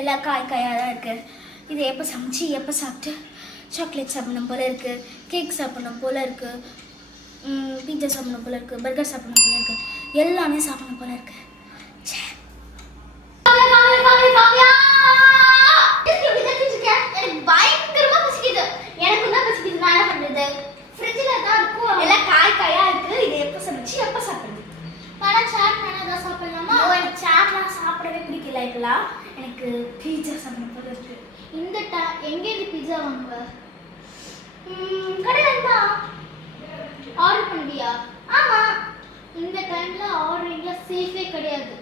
எல்லாம் காய் காயாக தான் இருக்குது இது எப்போ சமைச்சு எப்போ சாப்பிட்டு? சாக்லேட் சாப்பிடணும் போல் இருக்குது கேக் சாப்பிடணும் போல் இருக்குது பீட்சா சாப்பிடணும் போல் இருக்குது பர்கர் சாப்பிடணும் போல் இருக்குது எல்லாமே சாப்பிடணும் போல் இருக்குது ச்சே எனக்கு பயங்கரமா பசிக்குது எனக்கு தான் பசிக்குது நான் என்ன பண்றது ஃப்ரிட்ஜ்ல தான் இருக்கும் எல்லாம் காய் காயா இருக்கு இது எப்ப சமைச்சு எப்ப சாப்பிடுறது வேணா சாட் வேணா தான் சாப்பிடலாமா எனக்கு சாட்லாம் சாப்பிடவே பிடிக்கல இப்பெல்லாம் எனக்கு பீட்சா சாப்பிடணும் போல இருக்கு இந்த டா எங்க இருந்து பீட்சா வாங்குவ கடையில் தான் ஆர்டர் பண்ணுவியா ஆமா இந்த டைம்ல ஆர்டரிங்ல சேஃபே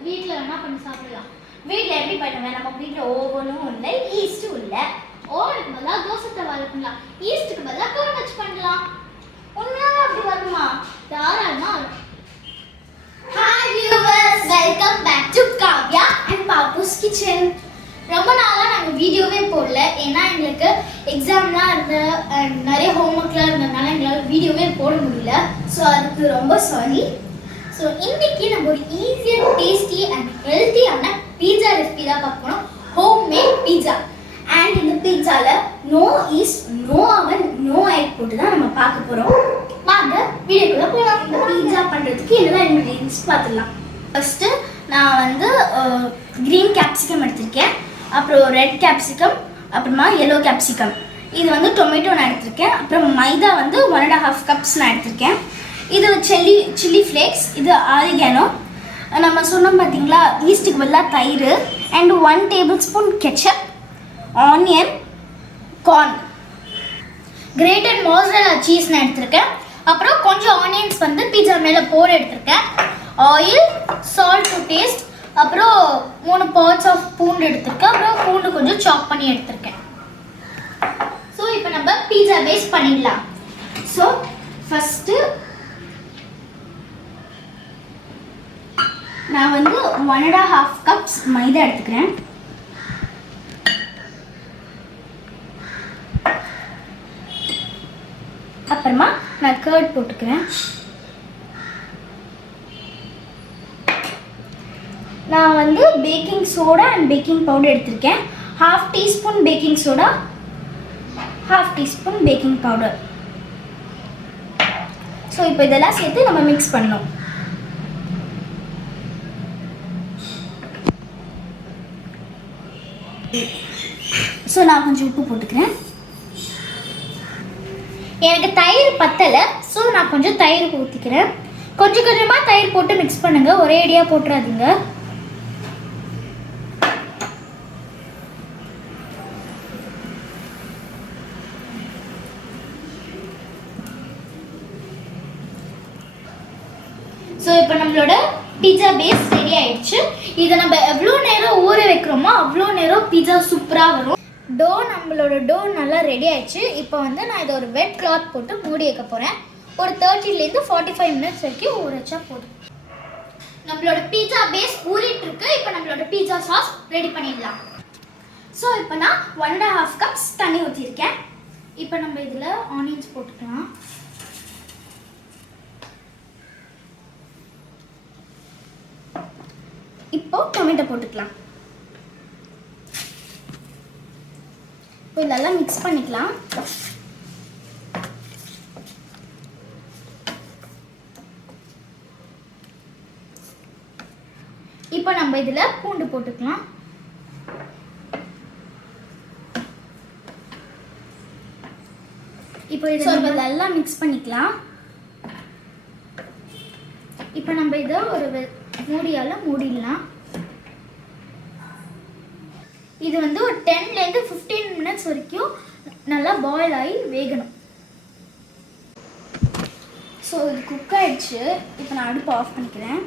வீட்டில் வேணால் பண்ணி சாப்பிடலாம். வீட்டில் எப்படி பண்ணுவேன் நம்ம வீட்டில் ஓவனும் இல்லை ஈஸ்ட்டும் இல்லை. ஓவனுக்கு பதிலாக தோசை தவா இருக்குங்களா ஈஸ்ட்டுக்கு பதிலாக கோன் வச்சு பண்ணலாம். உண்மையாக அப்படி வருமா? தாராளமாக வரும். Hi viewers welcome back to Kavya and Babu's kitchen ரொம்ப நாளாக நாங்கள் வீடியோவே போடல. ஏன்னா எங்களுக்கு எக்ஸாம்லாம் இருந்த நிறைய ஹோம்ஒர்க்லாம் இருந்ததுனால எங்களால் வீடியோவே போட முடியல. ஸோ அதுக்கு ரொம்ப சாரி ஸோ இன்னைக்கு நம்ம ஒரு ஈஸியாக டேஸ்டி அண்ட் ஹெல்த்தியான பீட்சா ரெசிபி தான் பார்க்க போகிறோம் ஹோம் மேட் பீட்சா அண்ட் இந்த பீட்சாவில் no yeast no oven no egg போட்டு தான் நம்ம பார்க்க போகிறோம் வாங்க வீடியோக்குள்ளே போகலாம் இந்த பீட்சா பண்ணுறதுக்கு என்னதான் இன்க்ரீடியன்ஸ் பார்த்துடலாம். ஃபஸ்ட்டு நான் வந்து க்ரீன் கேப்சிகம் எடுத்திருக்கேன். அப்புறம் ரெட் கேப்சிகம் அப்புறமா எல்லோ கேப்சிகம் இது வந்து டொமேட்டோ நான் எடுத்திருக்கேன். அப்புறம் மைதா வந்து ஒன் அண்ட் ஹாஃப் கப்ஸ் நான் எடுத்திருக்கேன். இது சில்லி சில்லி ஃப்ளேக்ஸ் இது ஆரிகானோ நம்ம சொன்னோம் பார்த்தீங்களா ஈஸ்ட்டுக்கு பதிலாக தயிர் and one tablespoon ketchup onion corn grated mozzarella cheese நான் எடுத்திருக்கேன். அப்புறம் கொஞ்சம் ஆனியன்ஸ் வந்து பீட்சா மேலே போர் எடுத்திருக்கேன். ஆயில் சால்ட் டு டேஸ்ட் அப்புறம் மூணு பார்ட்ஸ் ஆஃப் பூண்டு எடுத்திருக்கேன். அப்புறம் பூண்டு கொஞ்சம் சாப் பண்ணி எடுத்திருக்கேன். ஸோ இப்போ நம்ம பீட்சா பேஸ் பண்ணிடலாம். ஸோ ஃபஸ்ட்டு நான் வந்து ஒன் அண்ட் ஹாஃப் கப்ஸ் மைதா எடுத்துக்கிறேன். அப்புறமா நான் கேர்ட் போட்டுக்கிறேன். நான் வந்து baking soda and baking powder எடுத்திருக்கேன். Half teaspoon baking soda half teaspoon baking powder so இப்போ இதெல்லாம் சேர்த்து நம்ம மிக்ஸ் பண்ணணும். ஸோ நான் கொஞ்சம் உப்பு போட்டுக்கிறேன். எனக்கு தயிர் பத்தலை. ஸோ நான் கொஞ்சம் தயிர் ஊற்றிக்கிறேன் கொஞ்சம் கொஞ்சமாக தயிர் போட்டு மிக்ஸ் பண்ணுங்கள் ஒரே அடியாக போட்டுறாதீங்க. ஸோ இப்போ நம்மளோட பீட்சா பேஸ் ரெடி ஆயிடுச்சு. இதை நம்ம எவ்வளோ நேரம் ஊற வைக்கிறோமோ அவ்வளோ நேரம் பீட்சா சூப்பராக வரும். டோ நம்மளோட டோ நல்லா ரெடி ஆயிடுச்சு. இப்போ வந்து நான் இதை ஒரு வெட் கிளாத் போட்டு மூடி வைக்க போகிறேன் ஒரு தேர்ட்டிலேருந்து ஃபார்ட்டி ஃபைவ் மினிட்ஸ் வரைக்கும் ஊற வச்சா போதும். நம்மளோட பீட்சா பேஸ் ஊறிட்டு இருக்கு. இப்போ நம்மளோட பீட்சா சாஸ் ரெடி பண்ணிடலாம். ஸோ இப்போ நான் ஒன் அண்ட் ஹாஃப் கப்ஸ் தண்ணி ஊற்றிருக்கேன் இப்போ நம்ம இதில் ஆனியன்ஸ் போட்டுக்கலாம். இப்போ டொமேட்டோ போட்டுக்கலாம். இப்போ இதெல்லாம் மிக்ஸ் பண்ணிக்கலாம். இப்போ நம்ம இதில் பூண்டு போட்டுக்கலாம். இப்போ இது நம்ம இதெல்லாம் மிக்ஸ் பண்ணிக்கலாம். இப்போ நம்ம இதை ஒரு மூடியால மூடிடலாம். இது வந்து ஒரு டென்லேருந்து ஃபிஃப்டீன் மினிட்ஸ் வரைக்கும் நல்லா பாயில் ஆகி வேகணும். ஸோ இது குக் ஆகிடுச்சு இப்போ நான் அடுப்பு ஆஃப் பண்ணிக்கிறேன்.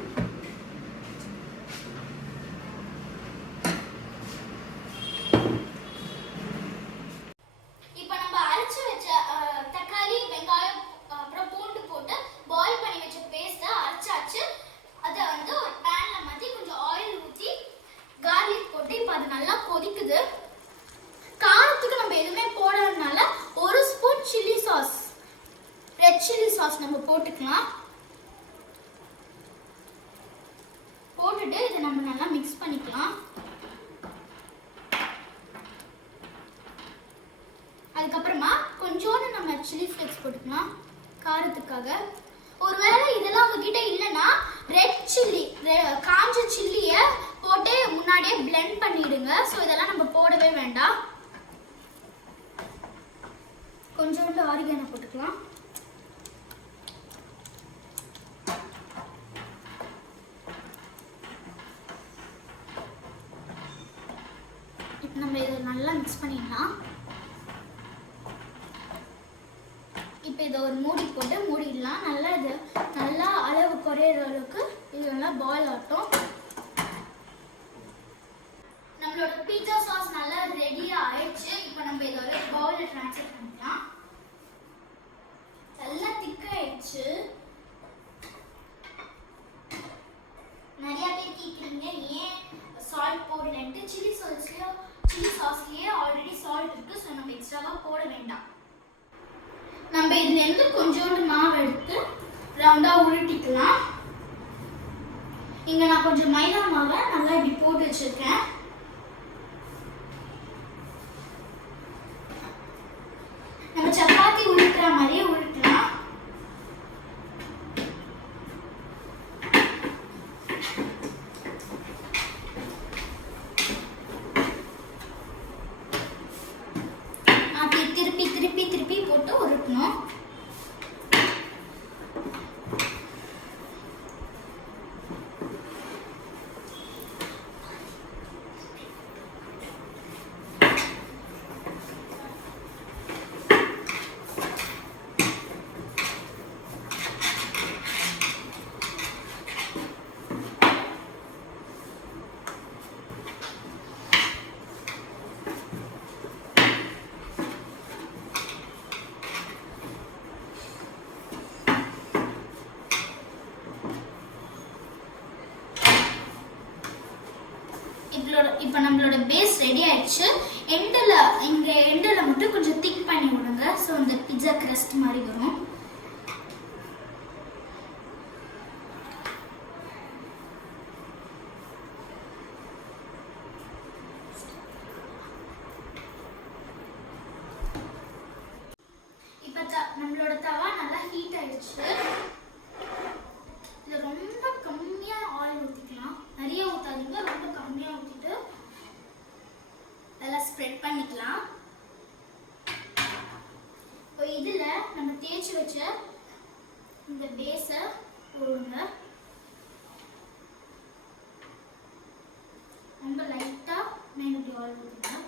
சாஸ் நம்ம போட்டுக்கலாம். போட்டுட்டு இதை நம்ம நல்லா மிக்ஸ் பண்ணிக்கலாம். அதுக்கப்புறமா கொஞ்சோண்டு நம்ம சில்லி ஃப்ளேக்ஸ் போட்டுக்கலாம். காரத்துக்காக. ஒருவேளை இதெல்லாம் உங்ககிட்ட இல்லைன்னா ரெட் சில்லி காஞ்ச சில்லியை போட்டு முன்னாடியே பிளெண்ட் பண்ணிடுங்க. ஸோ இதெல்லாம் நம்ம போடவே வேண்டாம். கொஞ்சோண்டு ஆரிகான போட்டுக்கலாம். இதை ஒரு மூடி போட்டு மூடிடலாம். நல்லா இது நல்லா அளவு குறையிற அளவுக்கு இது நல்லா பாயில் ஆட்டும் நம்மளோட பீட்சா சாஸ் நல்லா ரெடியாக ஆயிடுச்சு. இப்போ நம்ம இதை ஒரு பவுலில் ட்ரான்ஸ்ஃபர் பண்ணிக்கலாம். நல்லா திக்காயிடுச்சு நிறைய பேர் கேட்குறீங்க ஏன் சால்ட் போடலன்ட்டு? சில்லி சாஸ்லயோ சில்லி சாஸ்லயே ஆல்ரெடி சால்ட் இருக்கு ஸோ நம்ம எக்ஸ்ட்ராவாக போட வேண்டாம். நம்ம இதுல இருந்து கொஞ்சோண்டு மாவு எடுத்து ரவுண்டா உருட்டிக்கலாம். இங்க நான் கொஞ்சம் மைதா மாவை நல்லா இப்படி போட்டு வச்சிருக்கேன். நம்ம சப்பாத்தி உருட்டுற மாதிரியே உருட்டலாம் அப்படி திருப்பி திருப்பி திருப்பி போட்டு உருட்டணும் இவ்வளோட இப்போ நம்மளோட பேஸ் ரெடி ஆயிடுச்சு. எண்டில் இங்கே எண்டில் மட்டும் கொஞ்சம் திக் பண்ணி விடுங்க. ஸோ அந்த பிட்சா கிரஸ்ட் மாதிரி வரும் இப்போ த- நம்மளோட தவா நல்லா ஹீட் ஆயிடுச்சு இதுல ரொம்ப கம்மியா ஆயில் ஊத்திக்கலாம் நிறைய ஊத்தாதீங்க ரொம்ப கம்மியா ஊத்திட்டு அதெல்லாம் ஸ்ப்ரெட் பண்ணிக்கலாம் இப்போ இதுல நம்ம தேய்ச்சி வச்ச இந்த பேஸை போடுங்க ரொம்ப லைட்டா மேல இப்படி ஆயில் ஊத்துங்க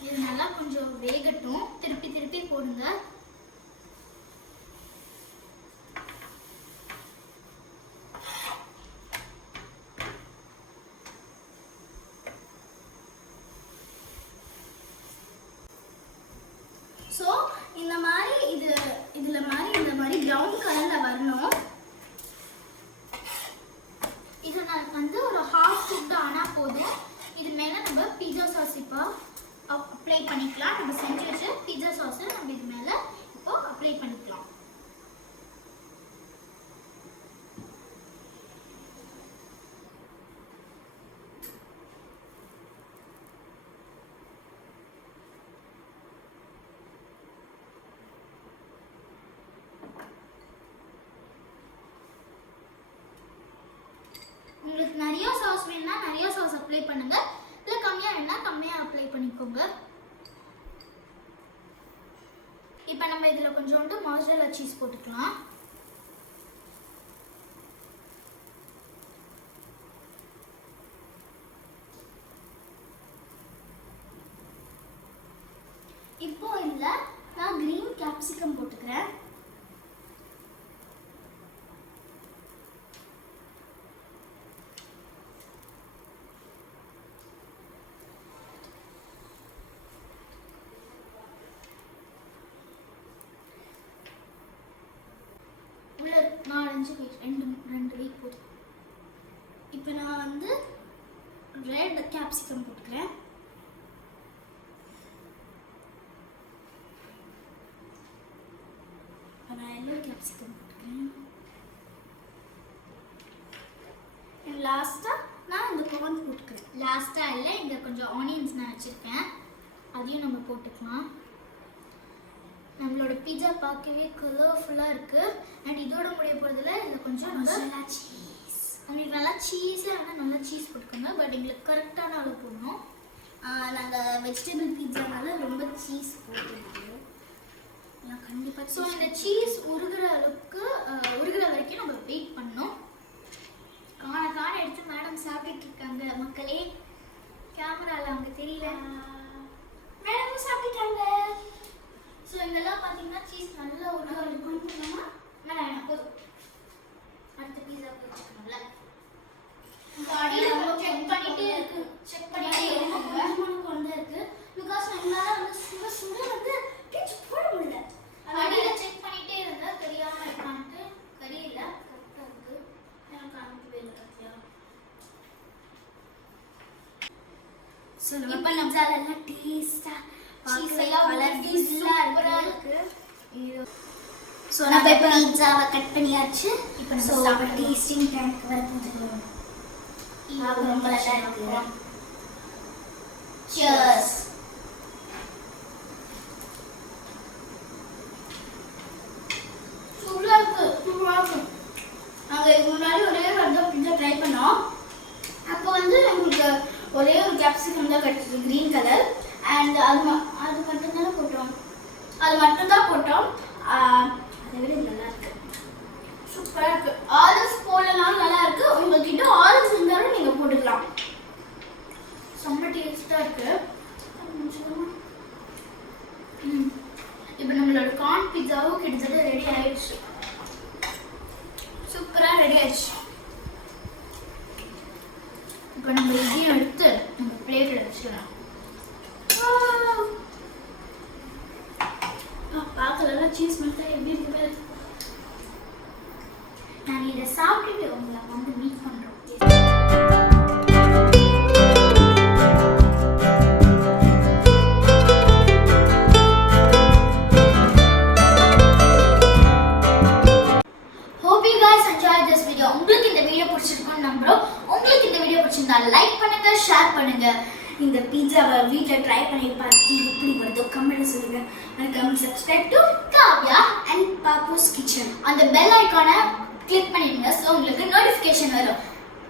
இது நல்லா கொஞ்சம் வேகட்டும். திருப்பி திருப்பி போடுங்க. ஸோ இந்த மாதிரி இது இதுல மாதிரி இந்த மாதிரி ப்ரௌன் கலர்ல வரணும் இது நான் வந்து ஒரு ஹாஃப் குக் ஆனா போதும் இது மேல நம்ம பீஸா சாஸ் இப்போ அப்ளை பண்ணிக்கலாம். நம்ம செஞ்சு வச்ச பீஸா சாஸ் நம்ம இது மேல இப்போ அப்ளை பண்ணிக்கலாம். உங்களுக்கு நிறைய சாஸ் வேணும்னா நிறைய சாஸ் அப்ளை பண்ணுங்க. இல்லை கம்மியாக வேணா கம்மியாக அப்ளை பண்ணிக்கோங்க. இப்போ நம்ம இதில் கொஞ்சோண்டு மாஜரலா சீஸ் போட்டுக்கலாம். அஞ்சு வீக் ரெண்டு ரெண்டு வீக் போதும். இப்போ நான் வந்து ரெட் கேப்சிகம் போட்டுக்கிறேன். நான் எல்லோ கேப்சிகம் போட்டுக்கிறேன். லாஸ்ட்டாக நான் இந்த கோன் போட்டுக்கிறேன். லாஸ்ட்டாக இல்லை இங்கே கொஞ்சம் ஆனியன்ஸ் நான் வச்சுருக்கேன். அதையும் நம்ம போட்டுக்கலாம். நம்மளோட பீஸா பார்க்கவே கலர்ஃபுல்லாக இருக்குது அண்ட் இதோட முடிய போகிறதுல இதில் கொஞ்சம் மசாலா சீஸ் உங்களுக்கு நல்லா சீஸாக இருந்தால் நல்லா சீஸ் போட்டுக்கோங்க. பட் எங்களுக்கு கரெக்டான அளவு போடணும். நாங்கள் வெஜிடபிள் பீட்சானால ரொம்ப சீஸ் போட்டுருக்கோம் கண்டிப்பாக ஸோ இந்த சீஸ் உருகிற அளவுக்கு உருகிற வரைக்கும் நம்ம வெயிட் பண்ணோம் காண காண எடுத்து மேடம் சாப்பிட்டுட்டு இருக்காங்க. மக்களே கேமரால அவங்க தெரியல. மேடம் சாப்பிட்டுட்டாங்க. ஸோ இங்கெல்லாம் பார்த்தீங்கன்னா சீஸ் நல்லா உருக இருக்கணுமா மேடம் எனக்கு போதும் அடுத்த பீஸா வச்சுக்கணும்ல. செக் பண்ணிட்டே இருக்கு. செக் பண்ணிட்டே இருக்கு கொண்டு இருக்கு. பிகாஸ் நம்மளால வந்து சுட சுட வந்து பிச்சு போட முடியல. அடியில செக் பண்ணிட்டே இருந்தா தெரியாம இருக்கான்ட்டு கறி இல்ல கரெக்டா இருக்கு. எனக்கு அனுப்பவே இல்லை ஸோ நம்ம இப்ப நம்ம பிஸாலெல்லாம் டேஸ்ட்டாக சீஸ் எல்லாம் இருக்கு ஸோ நம்ம இப்போ பீட்சாவை கட் பண்ணியாச்சு. இப்போ நம்ம. டேஸ்டிங் டைமுக்கு வரப்போகுது பார்க்க ரொம்ப நல்லா இருக்கு. Cheers. சூப்பரா இருக்கு சூப்பரா இருக்கு. நாங்க இதுக்கு முன்னாடி ஒரே ஒரு தான் பிட்சா ட்ரை பண்ணோம். அப்போ வந்து எங்களுக்கு ஒரே ஒரு கேப்சிகம் தான் கிடைச்சது க்ரீன் கலர் அண்ட் அது ம- அது மட்டும் தானே போட்டோம். அது மட்டும் தான் போட்டோம் அதை விட நல்லா இருக்கு. சூப்பராக இருக்கு. ஆலிவ்ஸ் போடலாம் நல்லா இருக்கு. உங்ககிட்ட இருந்தாலும் நீங்கள் போட்டுக்கலாம். செம்ம டேஸ்ட்டாக இருக்கு. இப்போ நம்மளோட கார்ன் பிஸாவும் கிட்டத்தட்ட ரெடி ஆயிடுச்சு. சூப்பராக ரெடி ஆயிடுச்சு. இப்போ நம்ம இதையும் எடுத்து நம்ம பிளேட்டில் வச்சுக்கலாம் பார்க்கலாம் சீஸ் மட்டும் எப்படி இருக்குது நான் இதை சாப்பிட்டுட்டு உங்களை வந்து மீட் பண்றோம் உங்களுக்கு இந்த வீடியோ பிடிச்சிருக்கும்னு நம்புறோம். உங்களுக்கு இந்த வீடியோ பிடிச்சிருந்தா லைக் பண்ணுங்க ஷேர் பண்ணுங்க. இந்த பீட்சாவை வீட்டில் ட்ரை பண்ணி பார்த்து எப்படி வருதோ கமெண்ட் சொல்லுங்க. மறக்காம subscribe to Kavya and Babu's kitchen அந்த பெல் ஐகானை கிளிக் பண்ணிடுங்க. ஸோ உங்களுக்கு நோட்டிஃபிகேஷன் வரும்.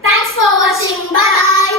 தேங்க்ஸ் ஃபார் வாட்சிங் பாய்